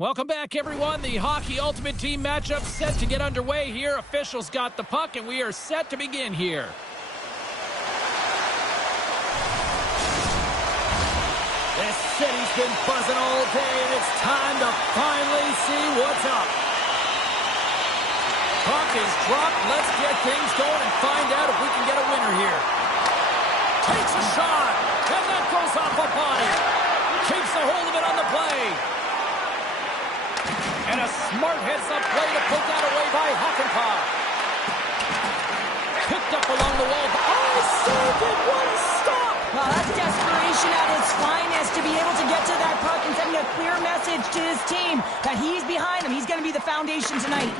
Welcome back, everyone. The Hockey Ultimate Team matchup set to get underway here. Officials got the puck, and we are set to begin here. This city's been buzzing all day, and it's time to finally see what's up. Puck is dropped. Let's get things going and find out if we can get a winner here. Takes a shot, and that goes off a body. Keeps a hold of it on the play. And a smart heads-up play to put that away by Hockenpah. Picked up along the wall. Oh, saved it! What a stop! Well, that's desperation at its finest to be able to get to that puck and send a clear message to his team that he's behind them. He's going to be the foundation tonight.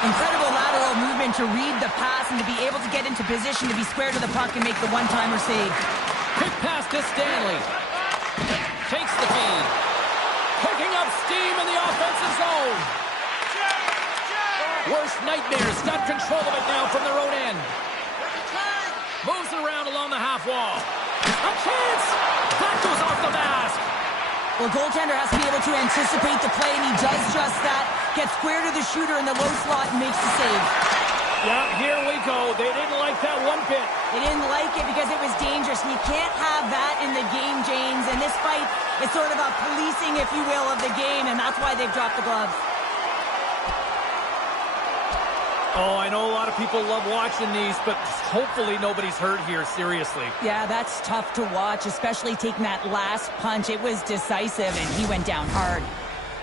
Incredible lateral movement to read the pass and to be able to get into position to be square to the puck and make the one-timer save. Quick pass to Stanley. Takes the feed. Picking up steam in the offensive zone. Worst nightmares got control of it now from their own end. Moves it around along the half wall. A chance! That goes off the mask. Well, goaltender has to be able to anticipate the play, and he does just that. Gets square to the shooter in the low slot and makes the save. Yeah, here we go. They didn't like that one bit. They didn't like it because it was dangerous, and you can't have that in the game, James. And this fight is sort of a policing, if you will, of the game, and that's why they've dropped the gloves. Oh, I know a lot of people love watching these, but hopefully nobody's hurt here, seriously. Yeah, that's tough to watch, especially taking that last punch. It was decisive, and he went down hard.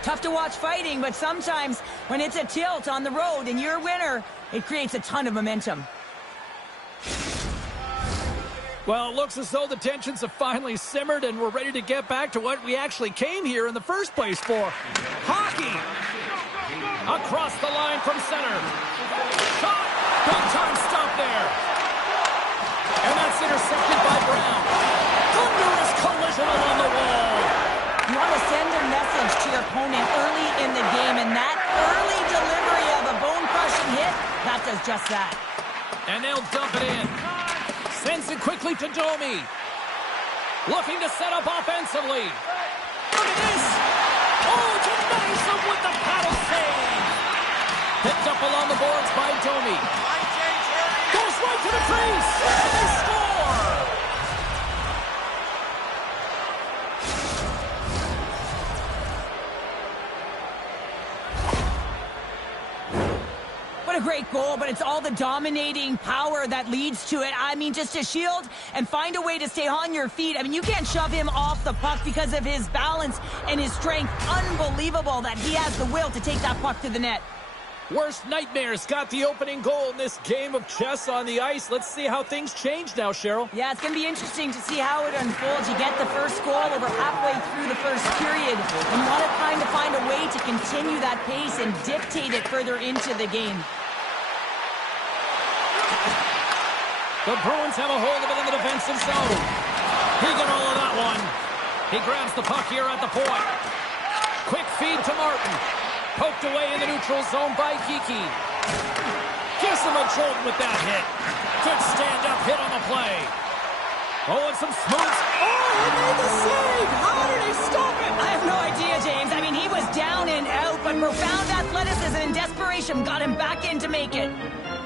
Tough to watch fighting, but sometimes when it's a tilt on the road and you're a winner, it creates a ton of momentum. Well, it looks as though the tensions have finally simmered, and we're ready to get back to what we actually came here in the first place for. Hockey! Across the line from center. Shot! Big time stop there. And that's intercepted by Brown. Thunderous collision along the wall. You want to send a message to your opponent early in the game, and that early delivery of a bone-crushing hit, that does just that. And they'll dump it in. Sends it quickly to Domi. Looking to set up offensively. Look at this. Oh, denies him with the paddle save. Picked up along the boards by Domi. Goes right to the crease. And they score. What a great goal, but it's all the dominating power that leads to it. I mean, just to shield and find a way to stay on your feet. I mean, you can't shove him off the puck because of his balance and his strength. Unbelievable that he has the will to take that puck to the net. Worst nightmares got the opening goal in this game of chess on the ice. Let's see how things change now, Cheryl. Yeah, it's going to be interesting to see how it unfolds. You get the first goal over halfway through the first period, and you want to kind of find a way to continue that pace and dictate it further into the game. The Bruins have a hold of it in the defensive zone. He got all of that one. He grabs the puck here at the point. Quick feed to Martin. Poked away in the neutral zone by Geeky. Gives him a jolt with that hit. Good stand-up hit on the play. Oh, and some smooth. Oh, he made the save. How did he stop it? I have no idea, James. I mean, he was down and out, but profound athleticism and desperation got him back in to make it.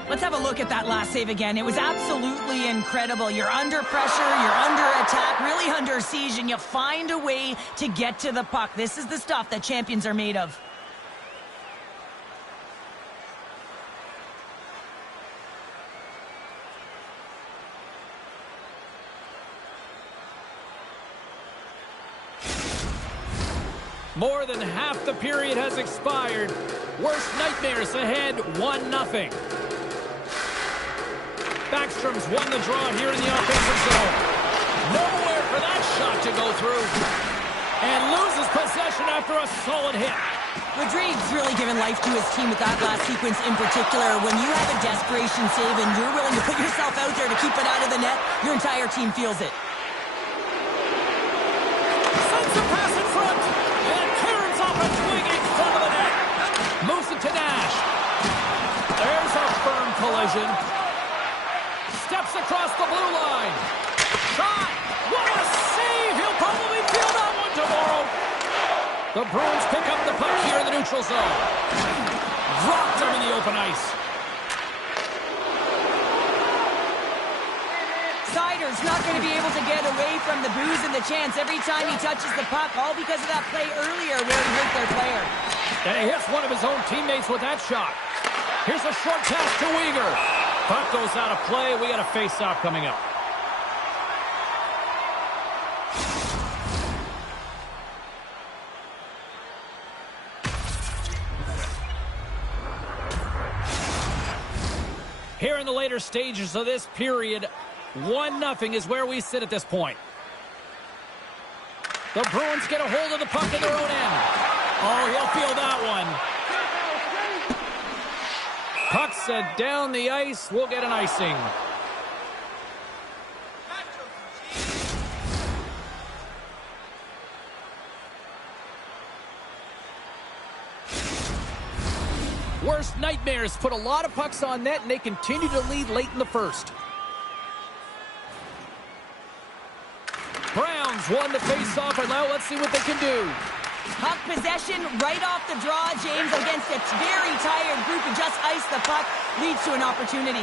Let's have a look at that last save again. It was absolutely incredible. You're under pressure, you're under attack, really under siege, and you find a way to get to the puck. This is the stuff that champions are made of. More than half the period has expired. Worst nightmares ahead, 1-0. Backstrom's won the draw here in the offensive zone. Nowhere for that shot to go through. And loses possession after a solid hit. Rodrigues really given life to his team with that last sequence in particular. When you have a desperation save and you're willing to put yourself out there to keep it out of the net, your entire team feels it. Sends the pass in front. And Karen's off a swinging front of the net. Moves it to Nash. There's a firm collision. Steps across the blue line. Shot. What a save. He'll probably feel that one tomorrow. The Bruins pick up the puck here in the neutral zone. Dropped him in the open ice. Sider's not going to be able to get away from the booze and the chance every time he touches the puck, all because of that play earlier where he hurt their player. And he hits one of his own teammates with that shot. Here's a short pass to Weegar. Puck goes out of play. We got a face-off coming up. Here in the later stages of this period, 1-0 is where we sit at this point. The Bruins get a hold of the puck in their own end. Oh, he'll feel that one. Puck set down the ice. We'll get an icing. Worst nightmares put a lot of pucks on net, and they continue to lead late in the first. Browns won the face-off, and now let's see what they can do. Puck possession right off the draw, James, against a very tired group who just iced the puck, leads to an opportunity.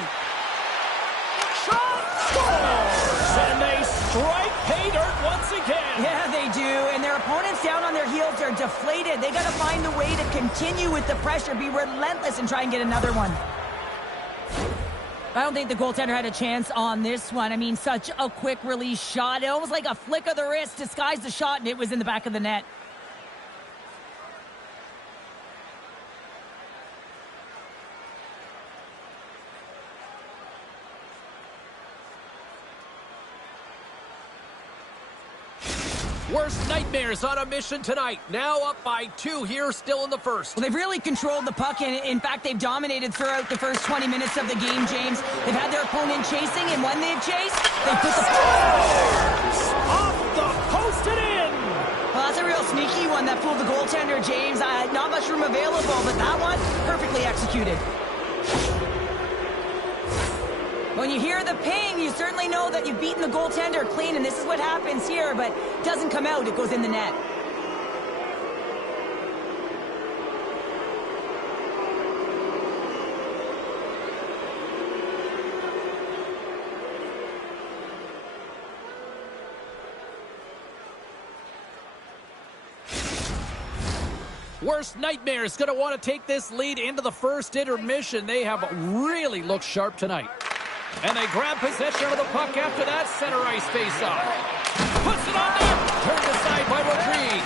Shot scores! And they strike pay dirt once again. Yeah, they do, and their opponents down on their heels are deflated. They got to find a way to continue with the pressure, be relentless, and try and get another one. I don't think the goaltender had a chance on this one. I mean, such a quick release shot. It almost like a flick of the wrist disguised the shot, and it was in the back of the net. Worst nightmares on a mission tonight. Now up by 2 here, still in the first. Well, they've really controlled the puck, and in fact, they've dominated throughout the first 20 minutes of the game, James. They've had their opponent chasing, and when they've chased, they put the off the post and in. Well, that's a real sneaky one that fooled the goaltender, James. Not much room available, but that one, perfectly executed. When you hear the ping, you certainly know that you've beaten the goaltender clean, and this is what happens here, but it doesn't come out, it goes in the net. Worst nightmares going to want to take this lead into the first intermission. They have really looked sharp tonight. And they grab possession of the puck after that center ice face-off. Puts it on there. Turned aside by Rodriguez.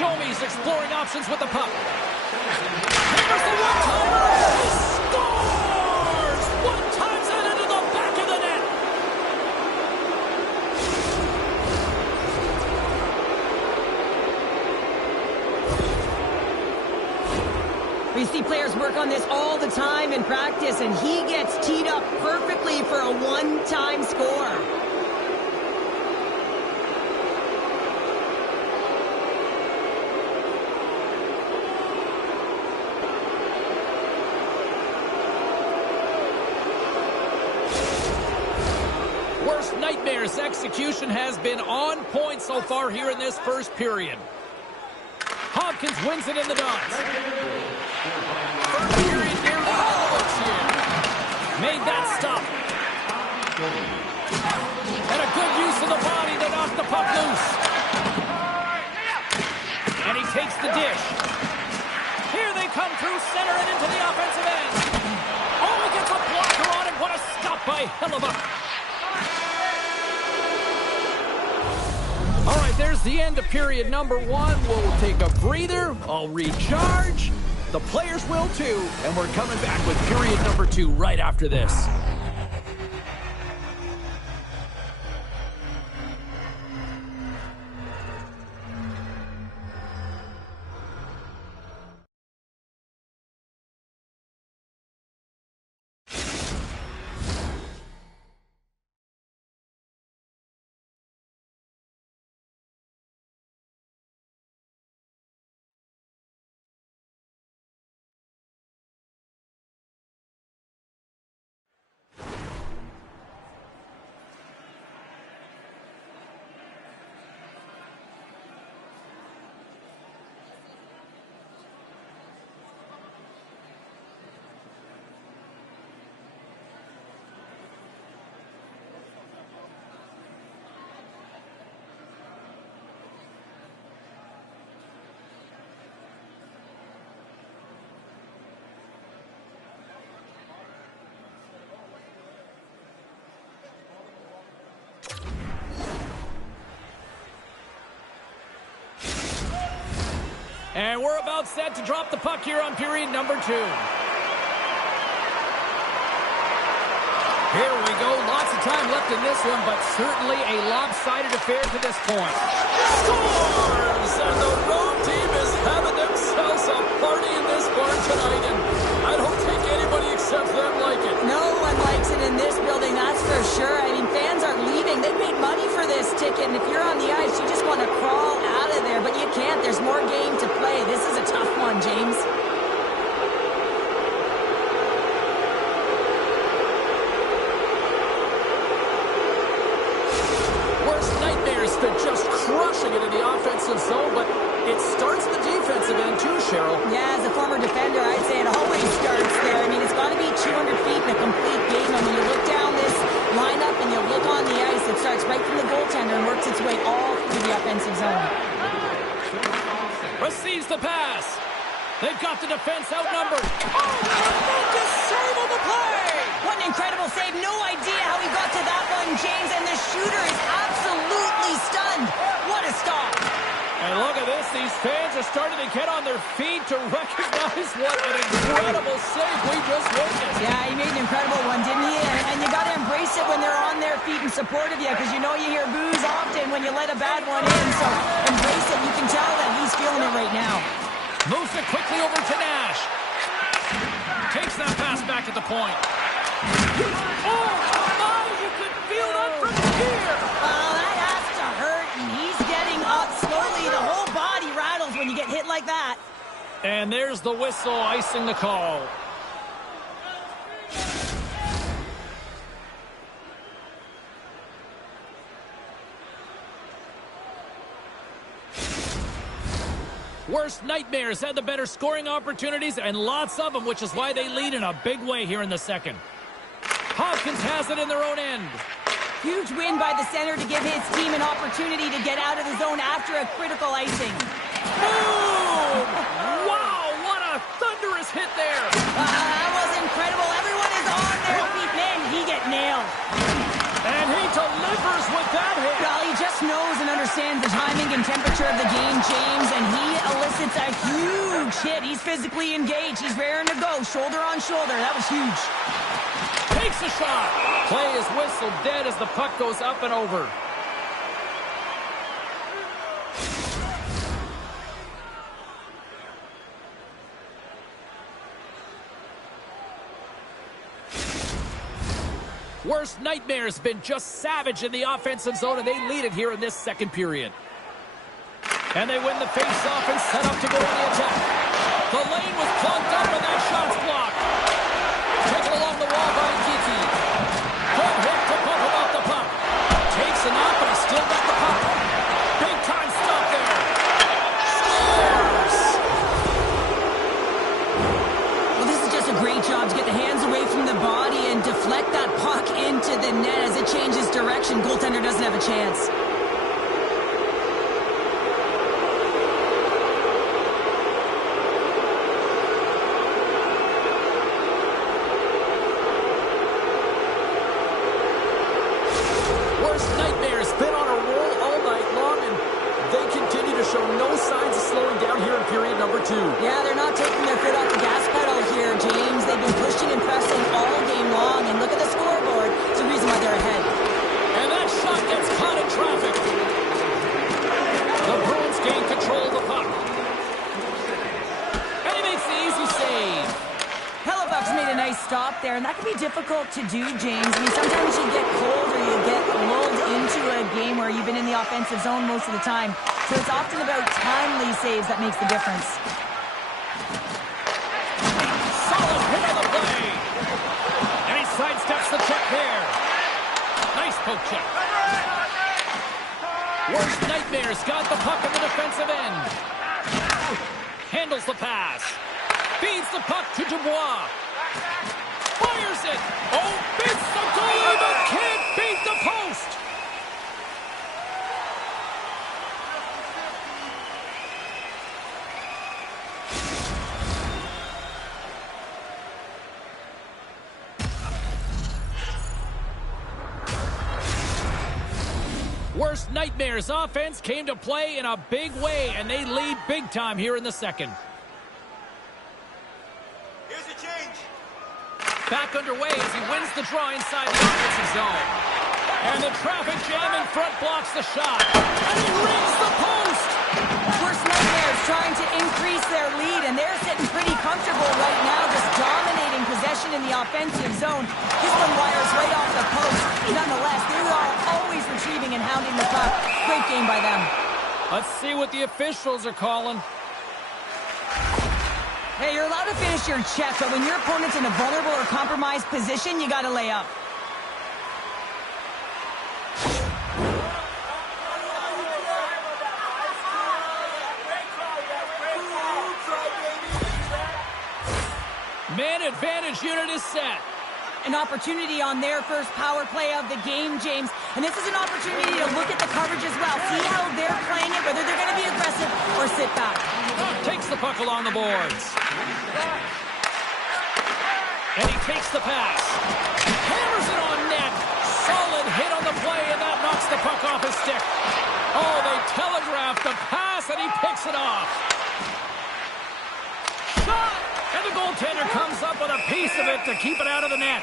Domi's exploring options with the puck. Here's the one-timer. He scores! One times it into the back of the net. We see players work on this all the time in practice, and he gets teed up perfectly for a one-time score. Worst nightmares execution has been on point so far here in this first period. Hopkins wins it in the dots. First period nearly all the books here. Made that stop. And a good use of the body to knock the puck loose. And he takes the dish. Here they come through center and into the offensive end. Oh, he gets a blocker on him. What a stop by Hellebuck. All right, there's the end of period number 1. We'll take a breather. I'll recharge. The players will too. And we're coming back with period number 2 right after this. And we're about set to drop the puck here on period number 2. Here we go. Lots of time left in this one, but certainly a lopsided affair to this point. Scores! And the road team is having themselves a party in this barn tonight, and I don't think anybody except them like it. No one likes it in this building, that's for sure. I mean, fans are leaving. They paid money for this ticket, and if you're on the ice, you just want to crawl out of there, but you can't. There's more game to play. This is a tough one, James. Been just crushing it in the offensive zone, but it starts the defensive end too, Cheryl. Yeah, as a former defender, I'd say it always starts there. I mean, it's got to be 200 feet in a complete game, and when you look down this lineup and you look on the ice, it starts right from the goaltender and works its way all through the offensive zone. Receives the pass. They've got the defense outnumbered. Oh, tremendous save on the play! What an incredible save. No idea how he got to that one, James, and the shooter is absolutely stunned. What a stop. And look at this. These fans are starting to get on their feet to recognize what an incredible save we just witnessed. Yeah, he made an incredible one, didn't he? And you got to embrace it when they're on their feet in support of you, because you know you hear boos often when you let a bad one in. So embrace it. You can tell that he's feeling it right now. Moves it quickly over to Nash. Takes that pass back at the point. Oh, my! You could feel that from here! Well, that has to hurt, and he's getting up slowly. The whole body rattles when you get hit like that. And there's the whistle icing the call. Worst nightmares had the better scoring opportunities, and lots of them, which is why they lead in a big way here in the second. Hopkins has it in their own end. Huge win by the center to give his team an opportunity to get out of the zone after a critical icing. Boom! Wow, what a thunderous hit there. That was incredible. Everyone is on their feet. Man, he get nailed. And he delivers with that hit. Well, he just knows and understands the timing and temperature of the game, James, and he elicits a huge hit. He's physically engaged. He's raring to go, shoulder on shoulder. That was huge. Takes a shot. Play is whistled dead as the puck goes up and over. Worst nightmares been just savage in the offensive zone, and they lead it here in this second period. And they win the face-off and set up to go on the attack. The lane was plugged up, and that shot's blocked. Taken along the wall by Kiki. Good hit to pump him off the puck. Takes a knock, but he's still got the puck. Big-time stop there. Scores! Well, this is just a great job to get the hands away from the body and deflect that puck into the net. As it changes direction, goaltender doesn't have a chance. Worst nightmares been on a roll all night long, and they continue to show no signs of slowing down here in period number 2. Yeah, they're not taking their foot off the gas pedal here, James. They've been pushing and pressing all game long, and look at the scoreboard. It's the reason why they're ahead. And that shot gets caught in traffic. The Bruins gain control of the puck. And he makes the easy save. Hellebuck's made a nice stop there, and that can be difficult to do, James. I mean, sometimes you get cold or you get lulled into a game where you've been in the offensive zone most of the time. So it's often about timely saves that makes the difference. Solid hit on the play. And he sidesteps the check there. Nice poke check. Worst nightmares got the puck in the defensive end. Handles the pass. Feeds the puck to Dubois. Fires it. Oh, beats the goalie, but can't beat the post. Worst Nightmares offense came to play in a big way, and they lead big time here in the second. Here's a change. Back underway as he wins the draw inside the offensive zone. And the traffic jam in front blocks the shot. And he rings the post! Worst Nightmares trying to increase their lead, and they're sitting pretty comfortable right now, just dominating possession in the offensive zone. This one wires right off the post. Nonetheless, they are always retrieving and hounding the puck. Great game by them. Let's see what the officials are calling. Hey, you're allowed to finish your check, but when your opponent's in a vulnerable or compromised position, you got to lay up. Man advantage unit is set. An opportunity on their first power play of the game, James. And this is an opportunity to look at the coverage as well. See how they're playing it, whether they're going to be aggressive or sit back. Takes the puck along the boards. And he takes the pass. Hammers it on net. Solid hit on the play, and that knocks the puck off his stick. Oh, they telegraphed the pass, and he picks it off. Shot! And the goaltender comes up with a piece of it to keep it out of the net.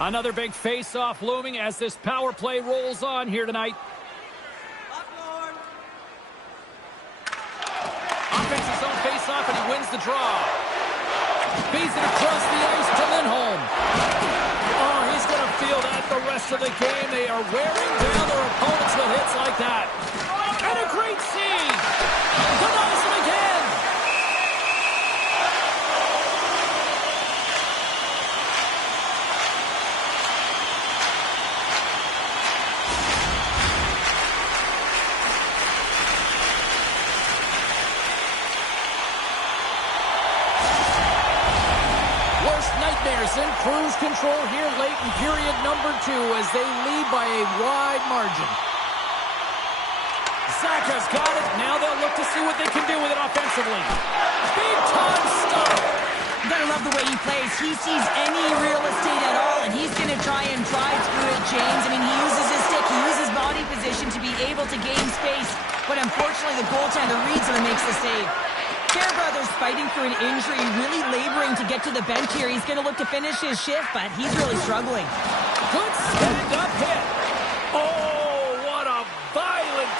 Another big face-off looming as this power play rolls on here tonight. Offensive zone face-off, and he wins the draw. Feeds it across the ice to Lindholm. Oh, he's going to feel that the rest of the game. They are wearing down their opponents with hits like that. And a great save! Denies him again! Worst Nightmares in cruise control here late in period number 2 as they lead by a wide margin. Zaka's got it. Now they'll look to see what they can do with it offensively. Big time stop. You gotta love the way he plays. He sees any real estate at all, and he's gonna try and drive through it, James. I mean, he uses his stick, he uses body position to be able to gain space, but unfortunately the goaltender reads him and makes the save. Fairbrother's fighting through an injury, really laboring to get to the bench here. He's gonna look to finish his shift, but he's really struggling. Good stand-up hit. Oh!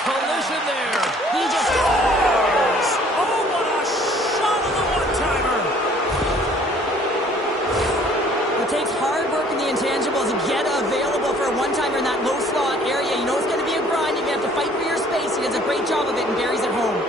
Collision there. He just scores! Oh, what a shot on the one-timer! It takes hard work in the intangibles to get available for a one-timer in that low slot area. You know it's going to be a grind. You're going to have to fight for your space. He does a great job of it and buries it home.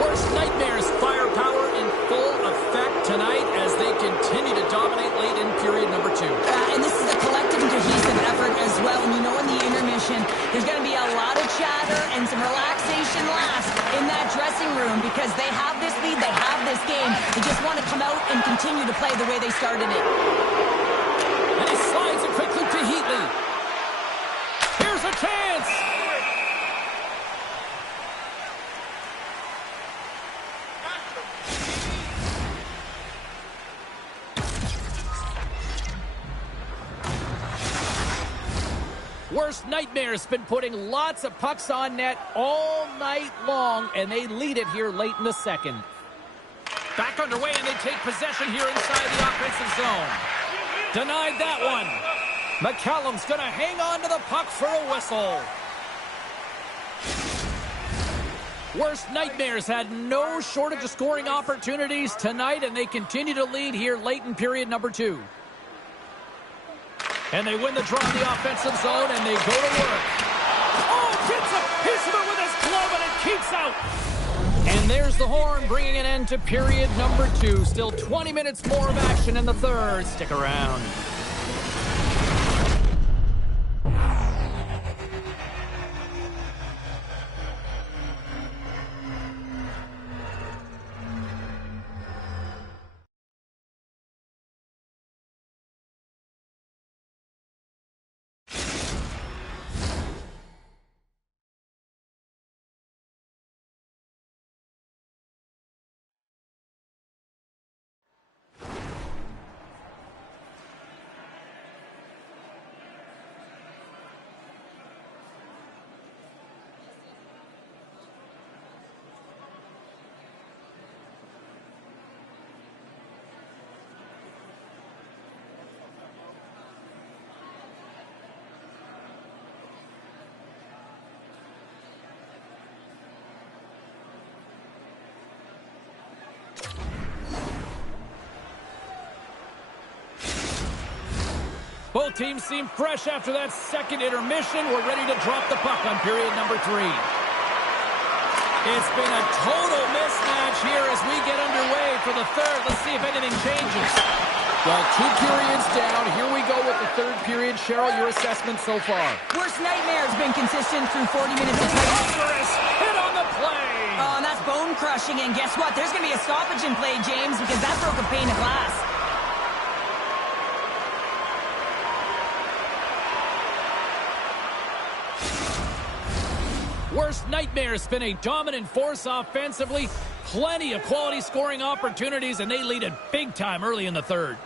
Worst Nightmares firepower in full effect tonight as they continue to dominate late in period number 2. And this is a collective and cohesive effort as well. And you know in the intermission, there's going to be a lot of chatter and some relaxation last in that dressing room because they have this lead, they have this game. They just want to come out and continue to play the way they started it. And he slides it quickly to Heatley. Here's a chance! Worst Nightmares been putting lots of pucks on net all night long, and they lead it here late in the second. Back underway, and they take possession here inside the offensive zone. Denied that one. McCallum's going to hang on to the puck for a whistle. Worst Nightmares had no shortage of scoring opportunities tonight, and they continue to lead here late in period number 2. And they win the draw in the offensive zone, and they go to work. Oh, gets a piece of it with his glove, and it keeps out. And there's the horn, bringing an end to period number 2. Still 20 minutes more of action in the third. Stick around. Both teams seem fresh after that second intermission. We're ready to drop the puck on period number 3. It's been a total mismatch here as we get underway for the third. Let's see if anything changes. Well, 2 periods down. Here we go with the third period. Cheryl, your assessment so far? Worst nightmare has been consistent through 40 minutes of play. Monstrous hit on the play. Oh, and that's bone crushing. And guess what? There's going to be a stoppage in play, James, because that broke a pane of glass. Worst nightmare's been a dominant force offensively. Plenty of quality scoring opportunities, and they lead it big time early in the third.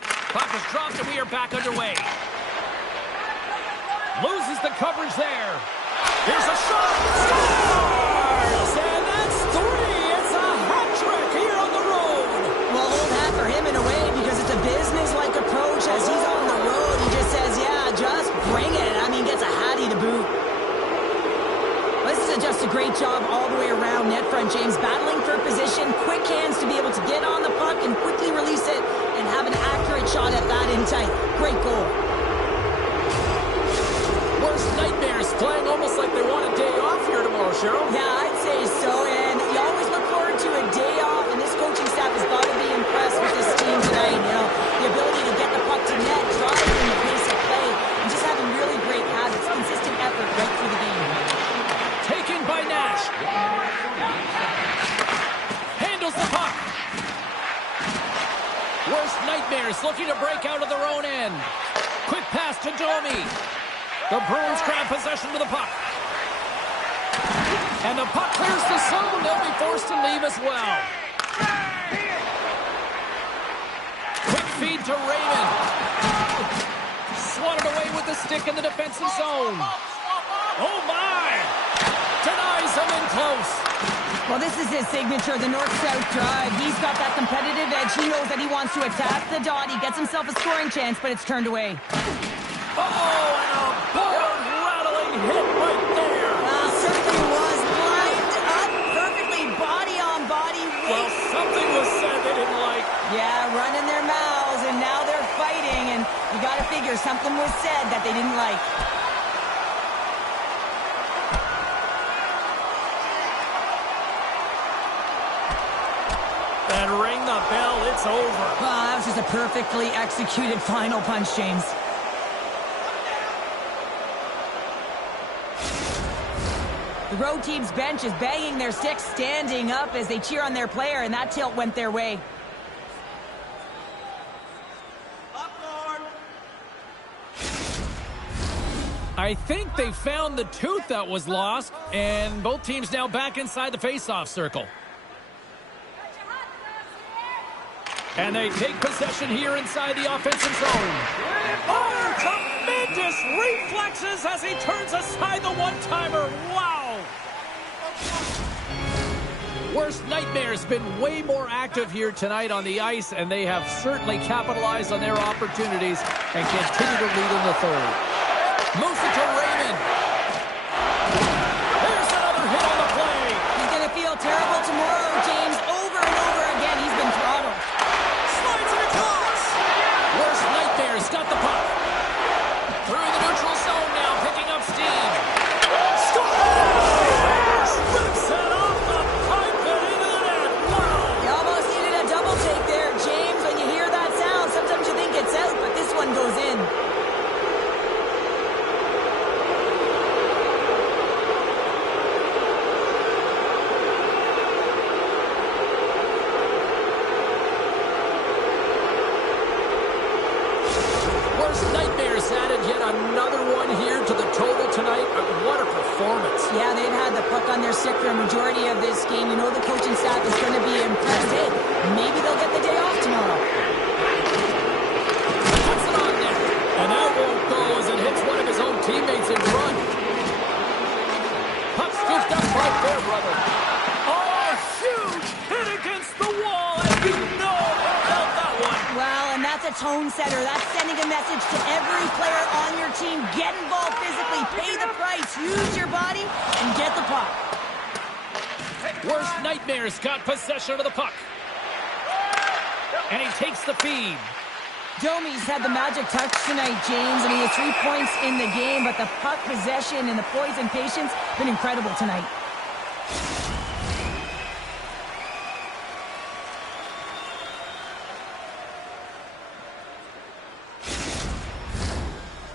Puck is dropped, and we are back underway. Loses the coverage there. Here's a shot. Scores! And that's 3. It's a hat trick here on the road. Well, old hat for him in a way because it's a business-like approach. As he's on the road, he just says, yeah, just bring it. I mean, gets a hattie to boot. This is just a great job all the way around net front, James. Battling for position, quick hands to be able to get on the puck and quickly release it and have an accurate shot at that in tight. Great goal. Worst nightmares playing almost like they want a day off here tomorrow, Cheryl. Yeah, I'd say so. And you always look forward to a day off, and this coaching staff has got to be impressed with this team tonight. You know, the ability to get the puck to net, driving the pace of play, and just having really great habits, consistent effort right through the game. Taken by Nash. Handles the puck. Worst nightmares looking to break out of their own end. Quick pass to Domi. The Bruins grab possession to the puck. And the puck clears the zone. They'll be forced to leave as well. Quick feed to Raymond. Swatted away with the stick in the defensive zone. Oh my! Denies him in close. Well, this is his signature, the north-south drive. He's got that competitive edge. He knows that he wants to attack the dot. He gets himself a scoring chance, but it's turned away. Oh, and a board-rattling hit right there. Certainly was lined up perfectly, body on body. Well, something was said they didn't like. Yeah, running their mouths, and now they're fighting, and you got to figure something was said that they didn't like. And ring the bell, it's over. Oh, that was just a perfectly executed final punch, James. The road team's bench is banging their sticks, standing up as they cheer on their player, and that tilt went their way. I think they found the tooth that was lost, and both teams now back inside the face-off circle. And they take possession here inside the offensive zone. Oh, tremendous reflexes as he turns aside the one-timer. Wow! Worst nightmare's been way more active here tonight on the ice, and they have certainly capitalized on their opportunities and continue to lead in the third. Moves it to Raymond. There's another hit on the play. He's going to feel terrible tomorrow, James. Over and over again, he's been throttled. Slides it across. Worst nightmare's got the puck. Through the neutral zone now, picking up steam. Scores! Rips it off the pipe and into the net. Wow! You almost needed a double take there, James. When you hear that sound, sometimes you think it's out, but this one goes in. Nightmares added yet another one here to the total tonight. What a performance. Yeah, they've had the puck on their stick for a majority of this game. You know the coaching staff is going to be impressed. Hey, maybe they'll get the day off tomorrow. Puts it on net. And that won't go as it hits one of his own teammates in front. Puck scooped up right there, brother. Oh, huge hit against the wall. And you know about that one. Well, and that's a tone setter. That's sending a message to every player on your team. Get involved physically, pay the price, use your body, and get the puck. Worst nightmares got possession of the puck. And he takes the feed. Domi's had the magic touch tonight, James. I mean, he had 3 points in the game, but the puck possession and the poise and patience been incredible tonight.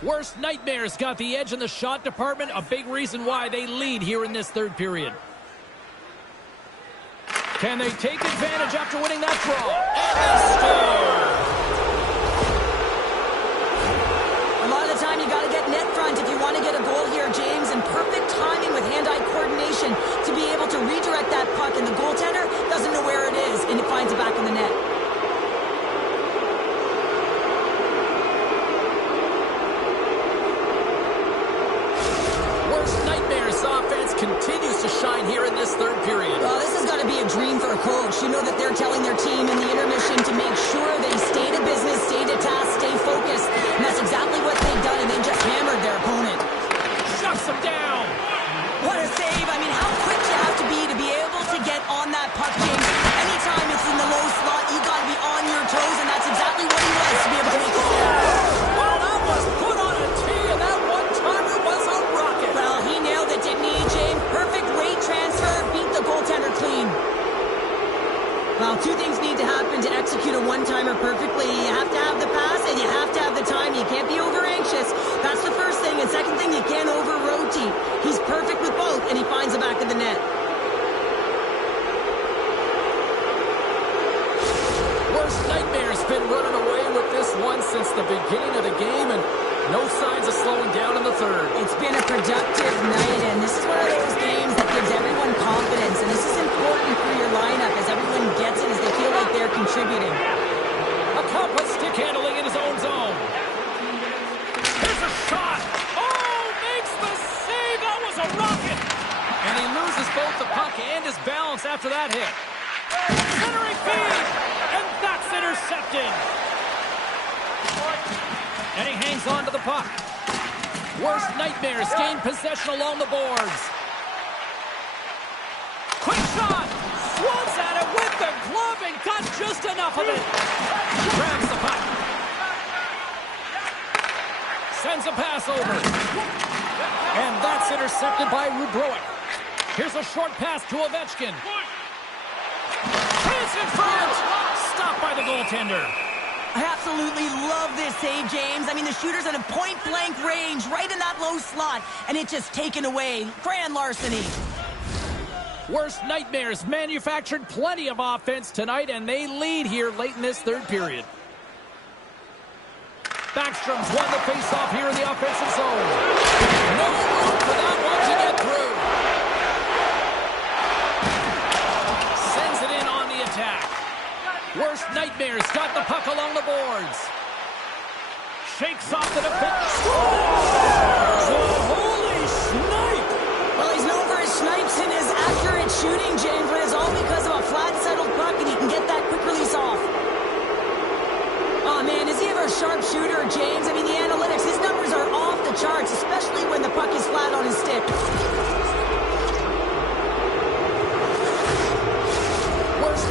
Worst nightmares got the edge in the shot department. A big reason why they lead here in this third period. Can they take advantage after winning that draw? And they score! A lot of the time, you got to get net front if you want to get a goal here, James. And perfect timing with hand-eye coordination to be able to redirect that puck. And the goaltender doesn't know where it is, and it finds it back in the net. Offense continues to shine here in this third period. Well, this has got to be a dream for a coach. You know that they're telling their team in the intermission to make sure they stay to business, stay to task, stay focused. And that's exactly what they've done, and they just hammered their opponent. Shuts them down. What a save. I mean, how quick you have to be able to get on that puck, James. Anytime it's in the low slot, you got to be on your toes, and that's exactly what he was to be able to make the save. Well, that was put on a tee, and that one-timer was a rocket. Well, he nailed it, didn't he, James? Perfect rate transfer, beat the goaltender clean. Well, two things need to happen to execute a one-timer perfectly. You have to have the pass, and you have to have the time. You can't be over-anxious. That's the first thing. And second thing, you can't over-rotate. He's perfect with both, and he finds the back of the net. Worst nightmare's been running away with this one since the beginning of the game, and no signs of slowing down in the third. It's been a productive night, and this is one of those games that gives everyone confidence, and this is important for your lineup as everyone gets it, as they feel like they're contributing. A complex stick handling in his own zone. Here's a shot. Oh, makes the save. That was a rocket. And he loses both the puck and his balance after that hit. Centering feed, and that's intercepted. And he hangs on to the puck. Worst nightmares gain possession along the boards. Quick shot. Swats at it with the glove and got just enough of it. Grabs the puck. Sends a pass over. And that's intercepted by Rubrowick. Here's a short pass to Ovechkin. He's in front. Stopped by the goaltender. I absolutely love this save, James. I mean, the shooter's at a point-blank range, right in that low slot, and it's just taken away. Grand larceny. Worst nightmares manufactured plenty of offense tonight, and they lead here late in this third period. Backstrom's won the face-off here in the offensive zone. No room for that one to get through. Sends it in on the attack. Worst nightmares got the puck along the boards. Shakes off the defense. Scores! Oh, holy snipe! Well, he's known for his snipes and his accurate shooting, James, but it's all because of a flat, settled puck, and he can get that quick release off. Oh, man, is he ever a sharp shooter, James? I mean, the analytics, his numbers are off the charts, especially when the puck is flat on his stick.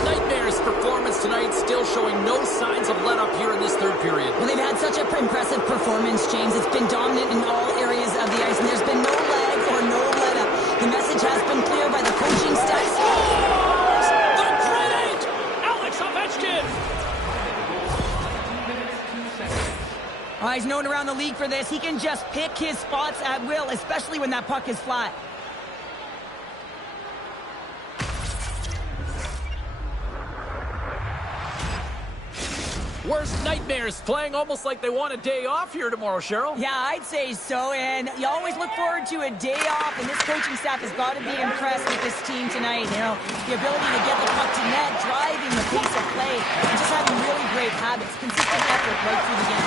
Nightmares performance tonight, still showing no signs of let up here in this third period. Well, they've had such an impressive performance, James. It's been dominant in all areas of the ice, and there's been no lag or no let up. The message has been clear by the coaching staff. Scores! The Great 8! Alex Ovechkin! He's known around the league for this. He can just pick his spots at will, especially when that puck is flat. Worst nightmares playing almost like they want a day off here tomorrow, Cheryl. Yeah, I'd say so, and you always look forward to a day off, and this coaching staff has got to be impressed with this team tonight. You know, the ability to get the puck to net, driving the pace of play, and just having really great habits, consistent effort right through the game.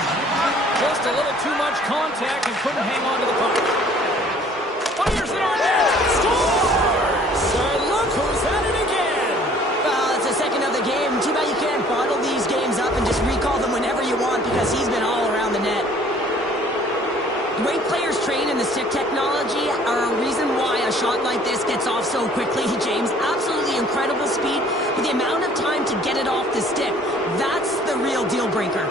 Just a little too much contact and couldn't hang on to the puck. Fires it on net! Scores! And look who's at it again! Well, it's the second of the game. Too bad you can't bottle these games up and just recall them whenever you want, because he's been all around the net. The way players train in the stick technology are a reason why a shot like this gets off so quickly, James. Absolutely incredible speed, but the amount of time to get it off the stick, that's the real deal breaker.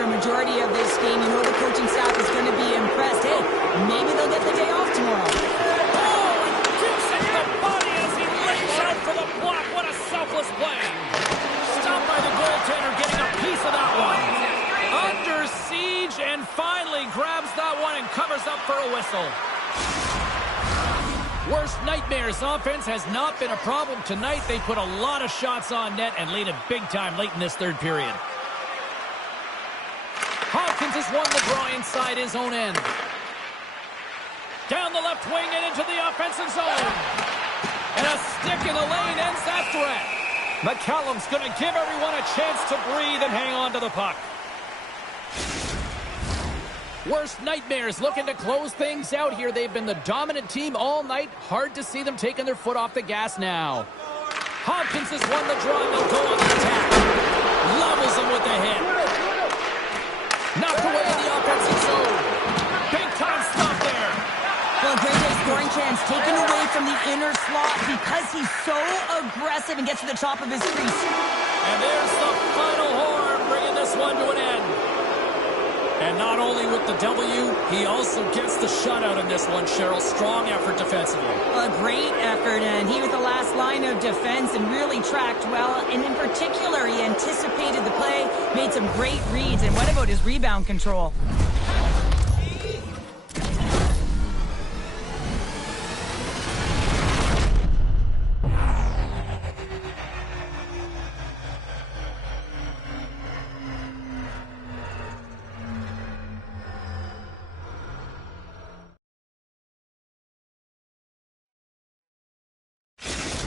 for a majority of this game. You know the coaching staff is going to be impressed. Hey, maybe they'll get the day off tomorrow. Oh, and kicks at the body as he lays out for the block. What a selfless play. Stopped by the goaltender, getting a piece of that one. Under siege, and finally grabs that one and covers up for a whistle. Worst nightmares offense has not been a problem tonight. They put a lot of shots on net and laid it big time late in this third period. Hopkins has won the draw inside his own end. Down the left wing and into the offensive zone. And a stick in the lane ends that threat. McCallum's going to give everyone a chance to breathe and hang on to the puck. Worst nightmares looking to close things out here. They've been the dominant team all night. Hard to see them taking their foot off the gas now. Hopkins has won the draw. They'll go on the attack. Levels him with the hit. Knocked away in the offensive zone. Big time stop there. Well, great scoring chance taken away from the inner slot because he's so aggressive and gets to the top of his crease. And there's the final horn, bringing this one to an end. And not only with the W, he also gets the shutout in this one, Cheryl. Strong effort defensively. A great effort, and he was the last line of defense and really tracked well. And in particular, he anticipated the play, made some great reads. And what about his rebound control?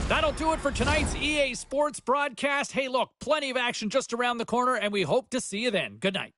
That'll do it for tonight's EA Sports broadcast. Hey, look, plenty of action just around the corner, and we hope to see you then. Good night.